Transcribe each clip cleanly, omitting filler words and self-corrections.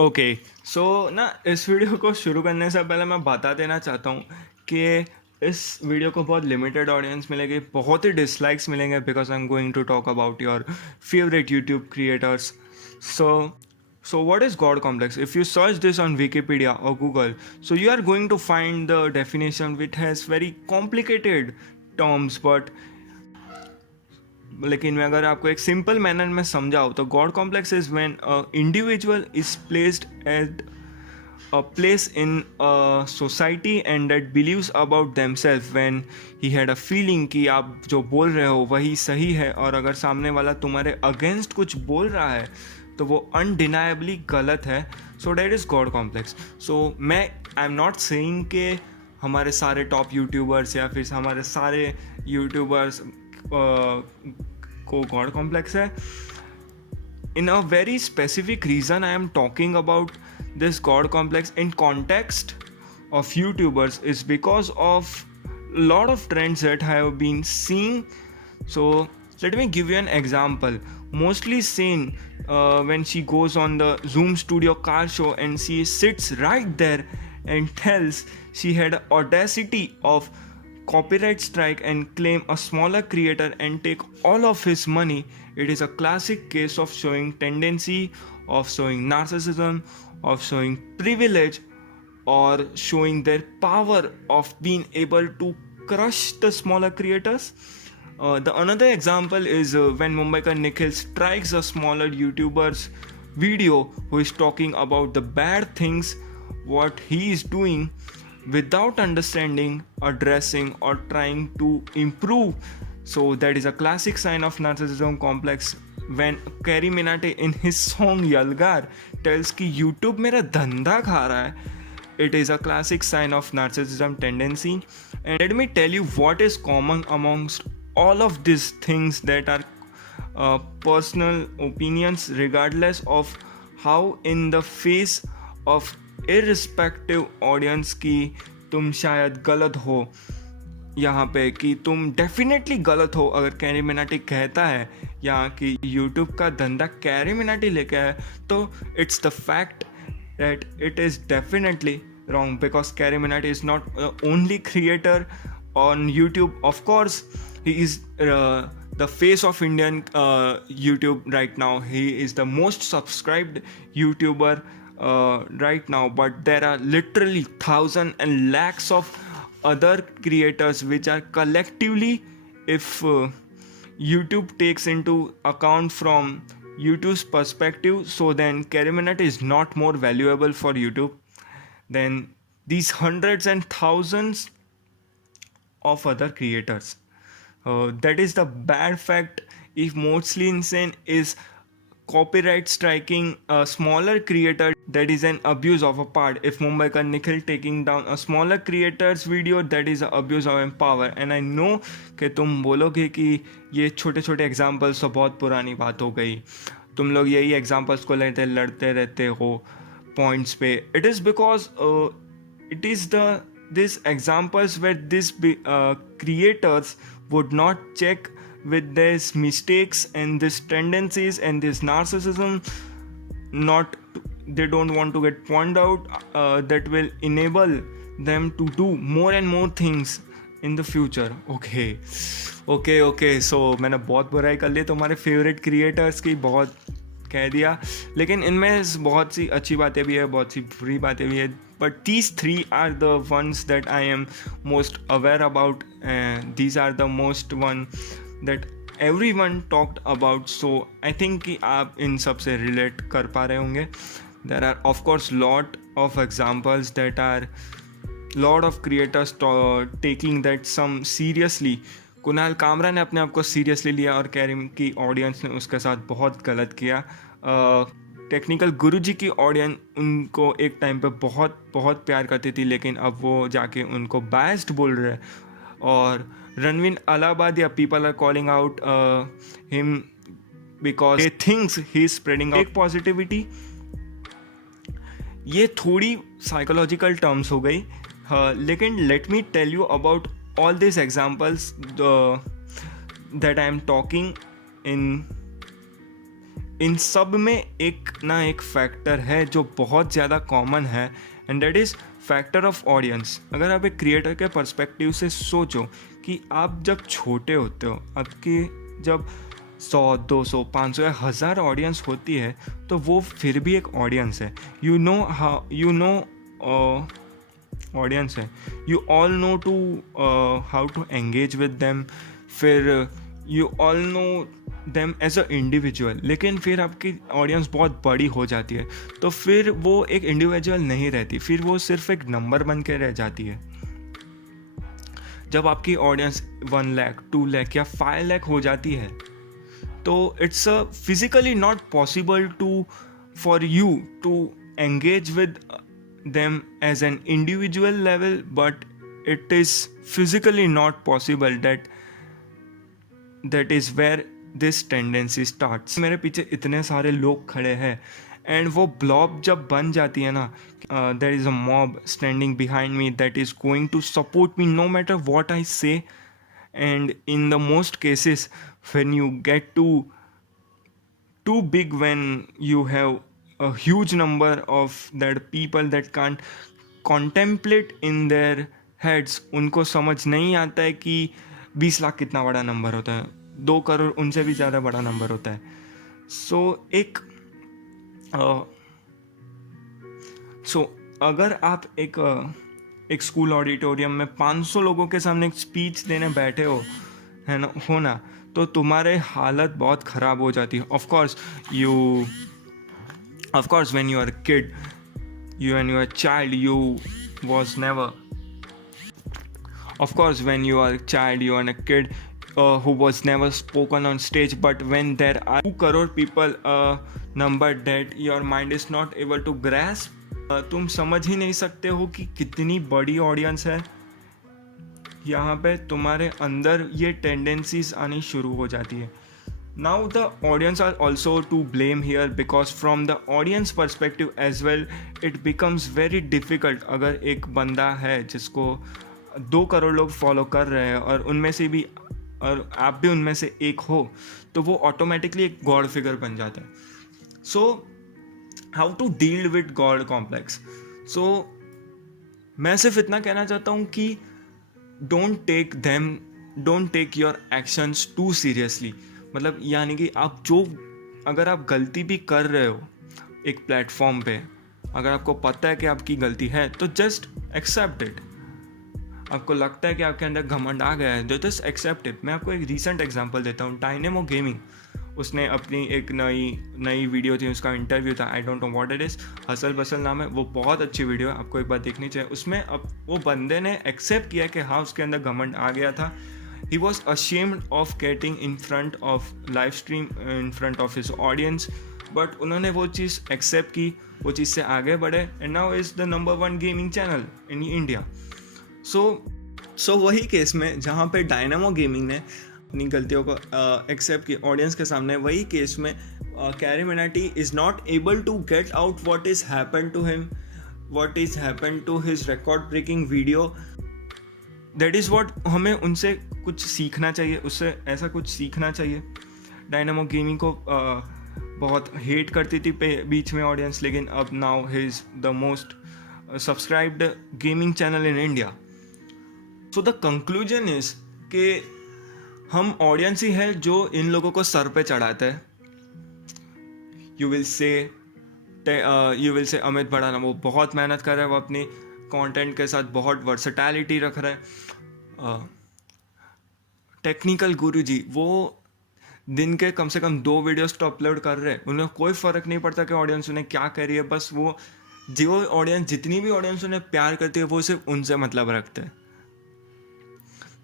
Okay, सो ना इस video को शुरू करने से पहले मैं बता देना चाहता हूँ कि इस वीडियो को बहुत लिमिटेड ऑडियंस मिलेगी, बहुत ही डिसलाइक्स मिलेंगे because I am going to talk about your favourite YouTube creators. So what is God complex? If you search this on Wikipedia or Google, so you are going to find the definition which has very complicated terms, but लेकिन मैं अगर आपको एक simple manner में समझाऊँ तो God complex is when individual is placed at a place in a society and that believes about themselves when he had a feeling कि आप जो बोल रहे हो वही सही है और अगर सामने वाला तुम्हारे अगेंस्ट कुछ बोल रहा है तो वो अनडिनायबली गलत है. So that is god complex. So मैं आई एम नॉट सेइंग कि हमारे सारे टॉप यूट्यूबर्स या फिर हमारे सारे यूट्यूबर्स को गॉड कॉम्प्लेक्स है. In a very specific reason I am talking about this god complex in context of YouTubers is because of a lot of trends that I have been seeing. So let me give you an example. Mostly seen when she goes on the Zoom Studio car show and she sits right there and tells she had audacity of copyright strike and claim a smaller creator and take all of his money. It is a classic case of showing tendency, of showing narcissism, of showing privilege, or showing their power of being able to crush the smaller creators. The another example is when Mumbaikar Nikhil strikes a smaller YouTuber's video who is talking about the bad things what he is doing without understanding, addressing, or trying to improve. So that is a classic sign of narcissism complex when Carrie Minati in his song Yalgar tells कि YouTube मेरा धंधा खा रहा है. It is a classic sign of narcissism tendency. And let me tell you what is common amongst all of these things that are personal opinions regardless of how in the face of irrespective audience की तुम शायद गलत हो यहाँ पे कि तुम definitely गलत हो. अगर कैरी मिनाटी कहता है यहाँ कि यूट्यूब का धंधा कैरी मिनाटी लेके है तो it's the fact that it is definitely wrong because Carrie Minati is not the only creator on YouTube. Of course, he is the face of Indian YouTube right now. He is the most subscribed YouTuber right now, but there are literally thousands and lakhs of other creators which are collectively, if YouTube takes into account from YouTube's perspective, so then Carrie Minati is not more valuable for YouTube than these hundreds and thousands of other creators. That is the bad fact. If mostly insane is copyright striking a smaller creator, that is an abuse of a part. If Mumbaikar Nikhil taking down a smaller creator's video, that is an abuse of power. And I know कि तुम बोलोगे कि ये छोटे छोटे examples तो बहुत पुरानी बात हो गई, तुम लोग यही एग्जाम्पल्स को लेते लड़ते रहते हो पॉइंट्स पे. It is because it is these examples where these creators would not check with these mistakes and these tendencies and this narcissism. Not they don't want to get pointed out that will enable them to do more and more things in the future. Okay, so मैंने बहुत बुराई कर ली तुम्हारे favourite creators की, बहुत कह दिया, लेकिन इनमें बहुत सी अच्छी बातें भी है, बहुत सी बुरी बातें भी है. But these three are the ones that I am most aware about. These are the most one that everyone talked about. So I think कि आप इन सब से relate कर पा रहे होंगे. There are of course lot of examples that are lot of creators taking that some seriously. Kunal Kamra ने अपने आप को सीरियसली लिया और कैरिम की ऑडियंस ने उसके साथ बहुत गलत किया. टेक्निकल गुरुजी की ऑडियंस उनको एक टाइम पे बहुत बहुत प्यार करती थी, लेकिन अब वो जाके उनको बायस्ड बोल रहे हैं. और Ranveer Allahbadia people are calling out him because they thinks he is spreading out positivity. ये थोड़ी साइकोलॉजिकल टर्म्स हो गई, लेकिन let me tell you about all these examples that I am talking इन सब में एक ना एक फैक्टर है जो बहुत ज़्यादा कॉमन है, and that is factor of audience. अगर आप एक क्रिएटर के पर्सपेक्टिव से सोचो कि आप जब छोटे होते हो, आपकी जब 100, 200, 500 या 1000 ऑडियंस होती है, तो वो फिर भी एक ऑडियंस है। यू नो ऑडियंस है, you all know to how to engage with them, फिर you all know them as a individual. लेकिन फिर आपकी ऑडियंस बहुत बड़ी हो जाती है, तो फिर वो एक इंडिविजुअल नहीं रहती, फिर वो सिर्फ एक नंबर बन के रह जाती है। जब आपकी ऑडियंस 1 लाख, 2 लाख या 5 लाख हो जाती है, तो it's physically not possible to for you to engage with them as an individual level, but it is physically not possible. That is where this tendency starts. मेरे पीछे इतने सारे लोग खड़े हैं, एंड वो ब्लॉब जब बन जाती है ना, there is a mob standing behind me that is going to support me no matter what I say. And in the most cases, when you get too big, when you have a huge number of that people that can't contemplate in their heads, उनको समझ नहीं आता है कि 20 लाख कितना बड़ा number होता है, 2 करोड़ उनसे भी ज़्यादा बड़ा नंबर होता है। सो अगर आप एक स्कूल ऑडिटोरियम में 500 लोगों के सामने एक स्पीच देने बैठे हो, है ना, होना, तो तुम्हारे हालत बहुत ख़राब हो जाती है। Of course, when you are a kid, when you are a child, you was never. Of course, when you are a child, you are a kid who was never spoken on stage. But when there are 2 crore people, a number that your mind is not able to grasp, तुम समझ ही नहीं सकते हो कि कितनी बड़ी audience है। यहाँ पे तुम्हारे अंदर ये टेंडेंसीज आनी शुरू हो जाती है। Now the audience are also to blame here, because from the audience perspective as well, it becomes very difficult. अगर एक बंदा है जिसको 2 करोड़ लोग फॉलो कर रहे हैं और उनमें से भी, और आप भी उनमें से एक हो, तो वो ऑटोमेटिकली एक गॉड फिगर बन जाता है। So how to deal with god complex? So मैं सिर्फ इतना कहना चाहता हूँ कि don't take your actions too seriously. मतलब यानी कि अगर आप गलती भी कर रहे हो एक प्लेटफॉर्म पे, अगर आपको पता है कि आपकी गलती है, तो जस्ट एक्सेप्ट इट। आपको लगता है कि आपके अंदर घमंड आ गया है, तो जस्ट एक्सेप्ट इट। मैं आपको एक रीसेंट एग्जांपल देता हूँ। डायनेमो गेमिंग, उसने अपनी एक नई वीडियो थी, उसका इंटरव्यू था, I don't know what it is, hustle bustle नाम है, वो बहुत अच्छी वीडियो है, आपको एक बार देखनी चाहिए। उसमें अब वो बंदे ने एक्सेप्ट किया कि हाँ, उसके अंदर घमंड आ गया था। He was ashamed of getting in front of live stream, in front of his audience, but उन्होंने वो चीज़ एक्सेप्ट की, वो चीज़ से आगे बढ़े, and now is the number 1 gaming channel in India. So वही केस में जहाँ पे डायनामो गेमिंग ने अपनी गलतियों को एक्सेप्ट की ऑडियंस के सामने, वही केस में Carry Minati is not able to get out what is happened to him, what is happened to his record breaking video. That is what हमें उनसे कुछ सीखना चाहिए, उससे ऐसा कुछ सीखना चाहिए। डायनामो गेमिंग को बहुत हेट करती थी बीच में ऑडियंस, लेकिन अब now he is the most subscribed gaming channel in India. So the conclusion is कि हम ऑडियंस ही है जो इन लोगों को सर पे चढ़ाते हैं। You will say Amit Bhadana, वो बहुत मेहनत कर रहा है, वो अपनी कंटेंट के साथ बहुत वर्सेटैलिटी रख रहा है। टेक्निकल गुरुजी, वो दिन के कम से कम 2 वीडियोस तो अपलोड कर रहे हैं, उन्हें कोई फ़र्क नहीं पड़ता कि ऑडियंस उन्हें क्या कह रही है, बस वो जितनी भी ऑडियंस उन्हें प्यार करती है, वो सिर्फ उनसे मतलब रखते हैं।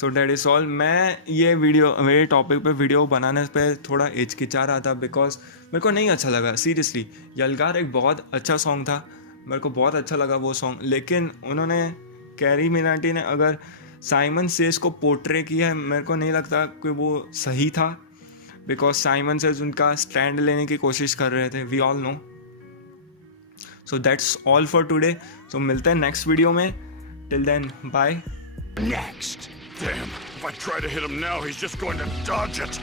सो डैट इज़ ऑल। मैं ये मेरे टॉपिक पे वीडियो बनाने पे थोड़ा हिचकिचा रहा था, बिकॉज मेरे को नहीं अच्छा लगा सीरियसली। यलगार एक बहुत अच्छा सॉन्ग था, मेरे को बहुत अच्छा लगा वो सॉन्ग, लेकिन उन्होंने कैरी मिनाटी ने अगर साइमन सेज को पोर्ट्रे किया है, मेरे को नहीं लगता कि वो सही था, बिकॉज साइमन सेज उनका स्टैंड लेने की कोशिश कर रहे थे, we all know. So that's all for today. So मिलते हैं नेक्स्ट वीडियो में, till then bye. Next. Damn, if I try to hit him now, he's just going to dodge it.